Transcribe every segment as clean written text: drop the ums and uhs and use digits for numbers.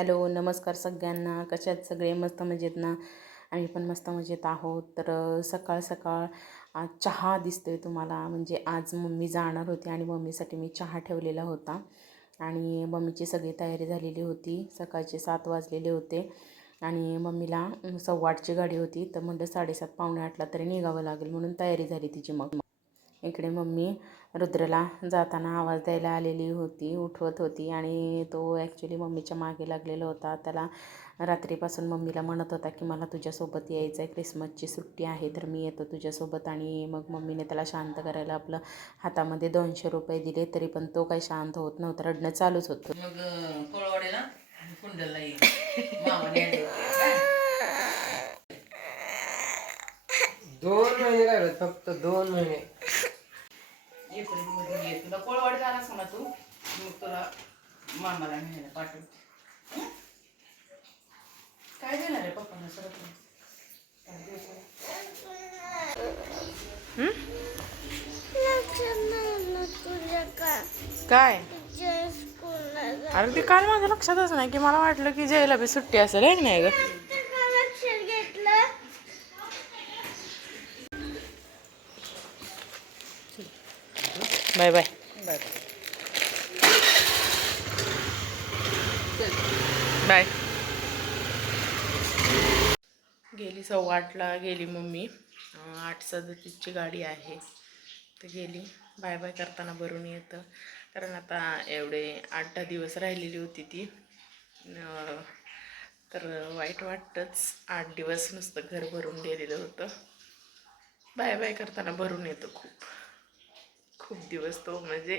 Hello नमस्कार सगळ्यांना. कशा आहेत सगळे? मस्त मजेत ना? आम्ही पण मस्त मजेत आहोत. तर सकाळ सकाळ आज चहा दिसतोय तुम्हाला. म्हणजे आज मम्मी जाणार होती आणि मम्मीसाठी मी चहा ठेवलेला होता आणि मम्मीची सगळी तयारी झालेली होती. सकाळचे 7 वाजलेले होते आणि मम्मीला 7:15ची गाडी होती. तर म्हटलं 7:30 पावणे 8ला तरी निघावं लागेल म्हणून तयारी झाली तिची. मग इकडे मम्मी रुद्रला जाताना आवाज द्यायला आलेली होती, उठवत होती आणि तो ॲक्च्युली मम्मीच्या मागे लागलेला होता. त्याला रात्रीपासून मम्मीला म्हणत होता की मला तुझ्यासोबत यायचं आहे, क्रिसमसची सुट्टी आहे तर मी येतो तुझ्यासोबत. आणि मग मम्मीने त्याला शांत करायला आपलं हातामध्ये 200 रुपये दिले तरी पण तो काही शांत होत नव्हता, रडणं चालूच होतं. मग कोळवाडीला कुंडलला येईल मामाने आणले होते. 2 महिने राहिले, फक्त 2 महिने. एप्रिलमध्ये ये. तुला कोळवाडी जाणार म्हणा तू, मग तुला मामाला न्यायला पाठवू. काय देणार आहे पप्पांना सरत काय अरे ते काल माझ्या लक्षातच नाही की मला वाटलं की जयला बी सुट्टी असेल आहे नाही ग. Bye bye bye. गेली 8:15ला गेली मम्मी. 8:37ची गाडी आहे तर गेली. बाय बाय करताना भरून येतं कारण आता एवढे 8-10 दिवस राहिलेली होती ती. तर वाईट वाटतंच. 8 दिवस नुसतं घर भरून गेलेलं होतं. बाय बाय करताना भरून येतं खूप खूप दिवस. तो म्हणजे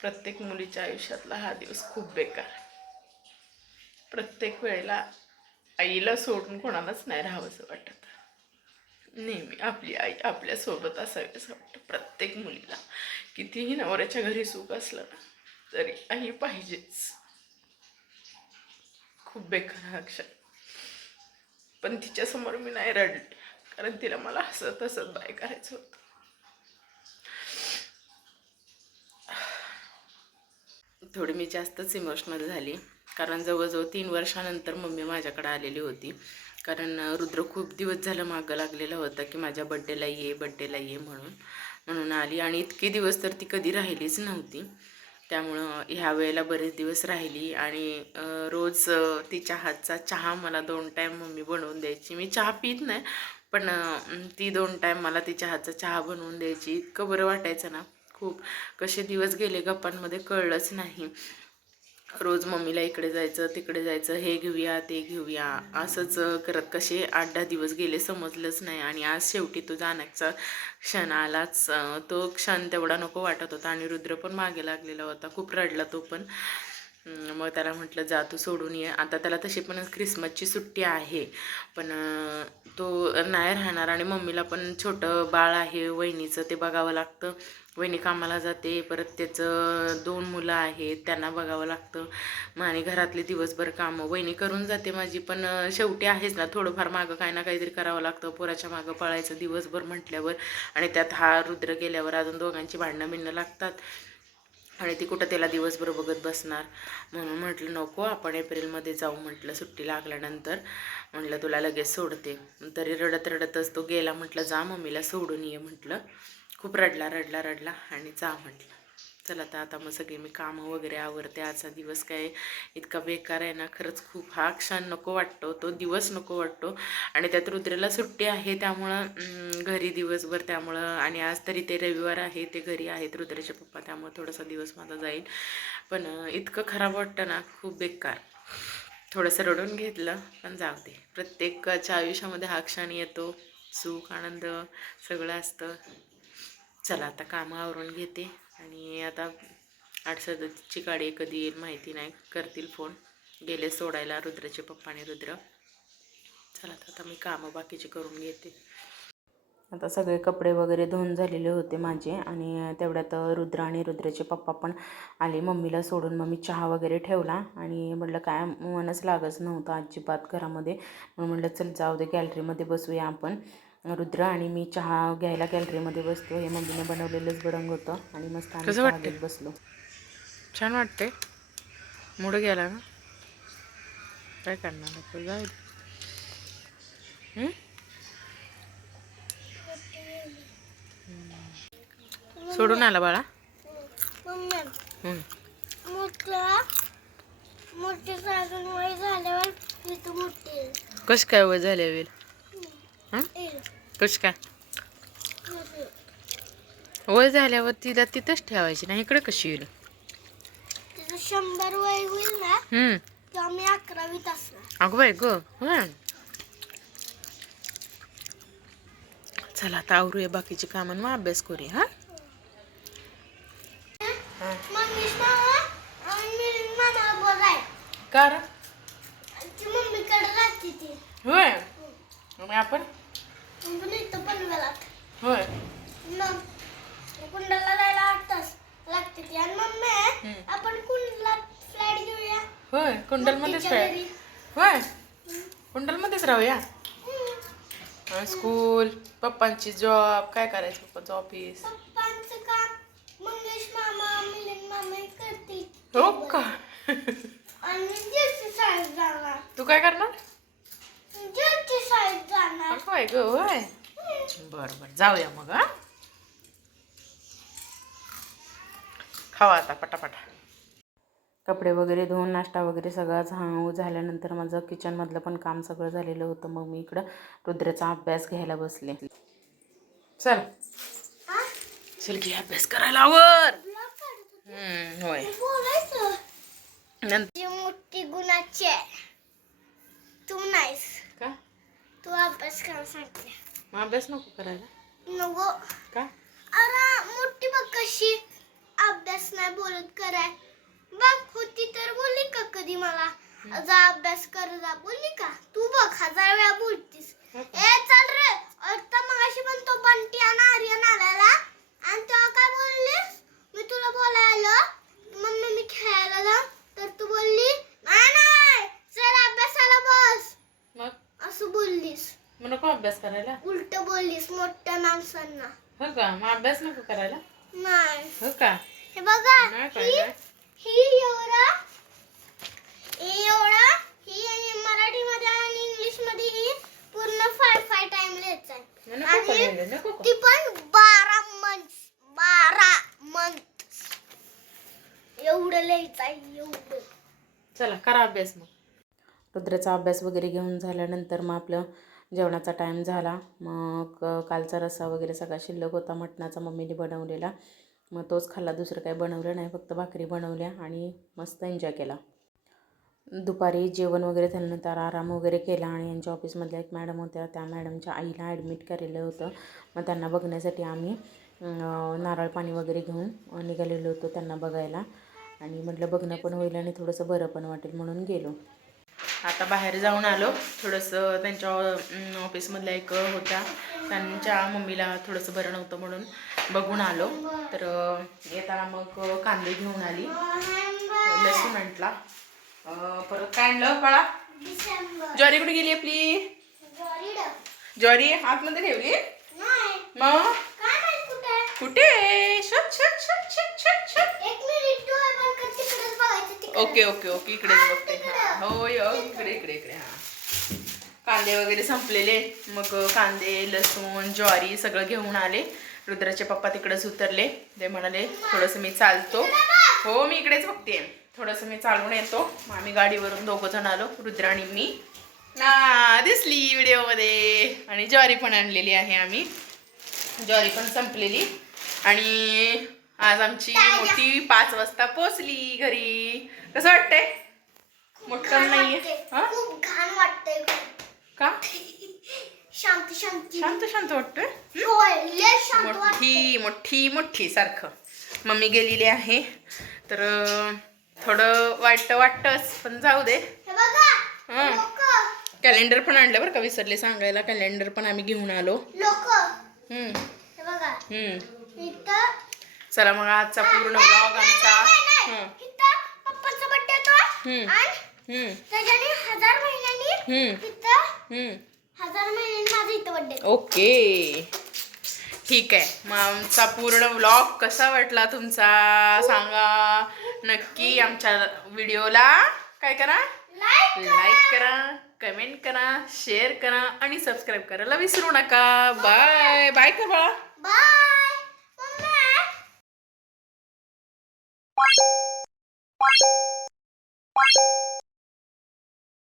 प्रत्येक मुलीच्या आयुष्यातला हा दिवस खूप बेकार. प्रत्येक वेळेला आईला सोडून कोणालाच नाही राहावंसं वाटत. नेहमी आपली आई आपल्यासोबत असावी असं वाटतं प्रत्येक मुलीला. कितीही नवऱ्याच्या घरी सुख असलं ना तरी आई पाहिजेच. खूप बेकार हा क्षण. पण तिच्यासमोर मी नाही रडले कारण तिला मला हसत हसत बाय करायचं होतं. थोडी मी जास्तच इमोशनल झाली कारण जवळजवळ 3 वर्षानंतर मम्मी माझ्याकडे आलेली होती. कारण रुद्र खूप दिवस झालं मागं लागलेलं होतं की माझ्या बड्डेला ये म्हणून आली. आणि इतके दिवस तर ती कधी राहिलीच नव्हती. त्यामुळं ह्या वेळेला बरेच दिवस राहिली आणि रोज तिच्या हातचा चहा मला 2 टाईम मम्मी बनवून द्यायची. मी चहा पित नाही पण ती 2 टाईम मला तिच्या हातचा चहा बनवून द्यायची. इतकं बरं वाटायचं ना खूप. कसे दिवस गेले गप्पांमध्ये कळलंच नाही. रोज मम्मीला इकडे जायचं तिकडे जायचं, हे घेऊया ते घेऊया असंच करत कसे 8-10 दिवस गेले समजलंच नाही. आणि आज शेवटी तो जाण्याचा क्षण आलाच. तो क्षण तेवढा नको वाटत होता आणि रुद्र पण मागे लागलेला होता. खूप रडला तो पण. मग त्याला म्हटलं जा तू सोडून ये. आता त्याला तशी पण क्रिसमसची सुट्टी आहे पण तो नाही राहणार. आणि मम्मीला पण छोटं बाळ आहे वहिनीचं, ते बघावं लागतं. वहिनी कामाला जाते, परत त्याचं 2 मुलं आहेत त्यांना बघावं लागतं. मग आणि घरातले दिवसभर कामं वहिनी करून जाते माझी, पण शेवटी आहेच ना थोडंफार मागं काही ना काहीतरी करावं लागतं. पोराच्या मागं पळायचं दिवसभर म्हटल्यावर. आणि त्यात हा रुद्र गेल्यावर अजून दोघांची भांडणं बिंडणं लागतात आणि ती कुठं त्याला दिवसभर बघत बसणार. म्हणून म्हटलं नको आपण एप्रिलमध्ये जाऊ म्हटलं सुट्टी लागल्यानंतर. म्हटलं तुला लगेच सोडते. तरी रडत रडतच तो गेला. म्हटलं जा मम्मीला सोडून ये म्हटलं. खूप रडला आणि जा म्हटलं. चला तर आता मग सगळी मी कामं वगैरे आवरते. आजचा दिवस काय इतका बेकार आहे ना खरंच खूप. हा क्षण नको वाटतो, तो दिवस नको वाटतो. आणि त्यात रुद्रला सुट्टी आहे त्यामुळं घरी दिवसभर, त्यामुळं. आणि आज तरी ते रविवार आहे, ते घरी आहेत रुद्राचे पप्पा, त्यामुळं थोडासा दिवस माझा जाईल. पण इतकं खराब वाटतं ना खूप बेकार. थोडंसं रडून घेतलं पण जाऊ दे. प्रत्येकाच्या आयुष्यामध्ये हा क्षण येतो. सुख आनंद सगळं असतं. चला आता कामं आवरून घेते आणि आता 8:37ची गाडी कधी येईल माहिती नाही. करतील फोन. गेले सोडायला रुद्राचे पप्पा आणि रुद्र. चला आता मी कामं बाकीचे करून घेते. आता सगळे कपडे वगैरे धुवून झालेले होते माझे आणि तेवढ्यात रुद्र आणि रुद्राचे पप्पा पण आले मम्मीला सोडून. मग मी चहा वगैरे ठेवला आणि म्हटलं काय मनच लागत नव्हतं अजिबात घरामध्ये. म्हणून म्हटलं चल जाऊ दे गॅलरीमध्ये बसूया आपण. रुद्र आणि मी चहा घ्यायला गॅलरीमध्ये बसतो. हे मम्मीने बनवलेलंच भडंग होतं आणि मस्त आम्ही चहा घेत बसलो. छान वाटते. मूड गेला ना. काय करणार आता, जाऊ दे. हं? सोडून आला बाळा. हं. कश काय वय झाल्या वेळ? कश काय वय झाल्यावर तिला तिथंच ठेवायची ना, इकडे कशी येईल? 100 वय होईल ना तेव्हा मी 11वीत असणार. अगं बाई ग. होय. चला आता आवरूया बाकीची कामं मग अभ्यास करूया. हा मम्मीच मामा आणि मामा बोलाय कर. ती मम्मीकडे राहते ती. होय. मग आपण पण इथं पनवेलात. होय. मग कुंडला जायला 8 तास लागते ती. आणि मम्मी आपण कुंडला फ्लॅट घेऊया. होय. कुंडलमध्येच मम्मीच्या काय? घरी. होय. कुंडलमध्येच राहूया. स्कूल, पप्पांची जॉब, काय करायचं पप्पाचं ऑफिस. पप्पांचं काम मंगेश मामा मिलिंद मामा हे करतील. हो का? आणि ज्योती शाळेत जाणार. तू काय करणार? ज्योती शाळेत जाणार. अगं बाई ग. होय. बरं बरं जाऊया मग. हा खावा आता पटापटा. कपडे वगैरे धुवून नाश्ता वगैरे सगळं झाल्यानंतर माझं किचनमधलं पण काम सगळं झालेलं होतं. मग मी इकडं रुद्राचा अभ्यास घ्यायला बसले. चल चल घे अभ्यास करायला. आवर. होय. बोलायचं नंतर जी मोठी गुणाची आहे. तू नाहीस. का तू अभ्यास करायला सांगते. मग अभ्यास नको करायला? नको. का? अरे मोठी बघ कशी अभ्यास नाही बोलत कराय. बघ होती तर बोलली का कधी मला जा अभ्यास कर जा बोलली का? तू बघ 1000 वेळा बोलतीस. ए चल रे. आता मगाशी पण तो बंटी आणि आर्यन आलेला आणि तेव्हा काय बोललीस? मी तुला बोलायला मम्मी मी खेळायला जा तर तू बोलली नाही नाही चल अभ्यासाला बस मग असं बोललीस. मग नको अभ्यास करायला? उलट बोललीस मोठ्या माणसांना. हो का? मग अभ्यास नको करायला? नाही. हो का? हे बघा नाही पाहिजे. ही एवढा ही मराठीमध्ये आणि इंग्लिशमध्ये ही पूर्ण 5 टाइम लिहायचं आहे. नको करायला, नको ती पण 12 मंथ्स एवढं लिहायचं आहे एवढं. चला करा अभ्यास. मग रुद्राचा अभ्यास वगैरे घेऊन झाल्यानंतर मग आपलं जेवणाचा टाईम झाला. मग कालचा रस्सा वगैरे सगळा शिल्लक होता मटणाचा मम्मीने बनवलेला. मग तोच खाल्ला. दुसरं काही बनवलं नाही. फक्त भाकरी बनवल्या आणि मस्त एन्जॉय केला. दुपारी जेवण वगैरे झाल्यानंतर आराम वगैरे केला. आणि यांच्या ऑफिसमधल्या एक मॅडम होत्या. त्या मॅडमच्या आईला ॲडमिट केलेलं होतं. मग त्यांना बघण्यासाठी आम्ही नारळ पाणी वगैरे घेऊन निघालेलो होतो त्यांना बघायला. आणि म्हटलं बघणं पण होईल आणि थोडंसं बरं पण वाटेल म्हणून गेलो. आता बाहेर जाऊन आलो. थोडंसं त्यांच्या ऑफिसमधल्या एक होत्या त्यांच्या मम्मीला थोडंसं बरं नव्हतं म्हणून बघून आलो. तर येताना मग कांदे घेऊन आली, लसूण आणला, परत काय आणलं बाळा? ज्वारी कुठे गेली आपली? ज्वारी आतमध्ये ठेवली. मग कुठे? Shut shut shut shut shut shut. Okay okay okay इकडेच बघते. हा होय इकडे इकडे इकडे. हा कांदे वगैरे संपलेले. मग कांदे लसूण ज्वारी सगळं घेऊन आले. रुद्राचे पप्पा तिकडेच उतरले. ते म्हणाले थोडंसं मी चालतो. हो मी इकडेच बघते. थोडंसं मी चालून येतो. मग आम्ही गाडीवरून 2 जण आलो, रुद्र आणि मी. ना दिसली व्हिडिओमध्ये. आणि ज्वारी पण आणलेली आहे आम्ही. ज्वारी पण संपलेली. आणि आज आमची मोठी 5 वाजता पोचली घरी. कसं वाटतंय? मोठं नाहीये. खूप घाण वाटतंय. का? शांत शांत शांत शांत वाटतोय. मोठी मोठी मोठी सारखं. मम्मी गेलेली आहे तर थोडं वाटतंच पण जाऊ दे. कॅलेंडर पण आणलं बरं का, विसरले सांगायला. कॅलेंडर पण आम्ही घेऊन आलो. चला मग आजचा पूर्ण व्लॉग आमचा. पप्पाचा बर्थडे होता आणि त्याच्याने 1000 महिन्यांनी 1000 महिन्यांनी माझा इथं बर्थडे. ओके ठीक आहे. मग आमचा पूर्ण व्लॉग कसा वाटला तुमचा सांगा नक्की. आमच्या व्हिडिओला काय करा, लाईक करा, कमेंट करा, शेअर करा आणि सबस्क्राईब करायला विसरू नका. बाय बाय का बाळा. बाय.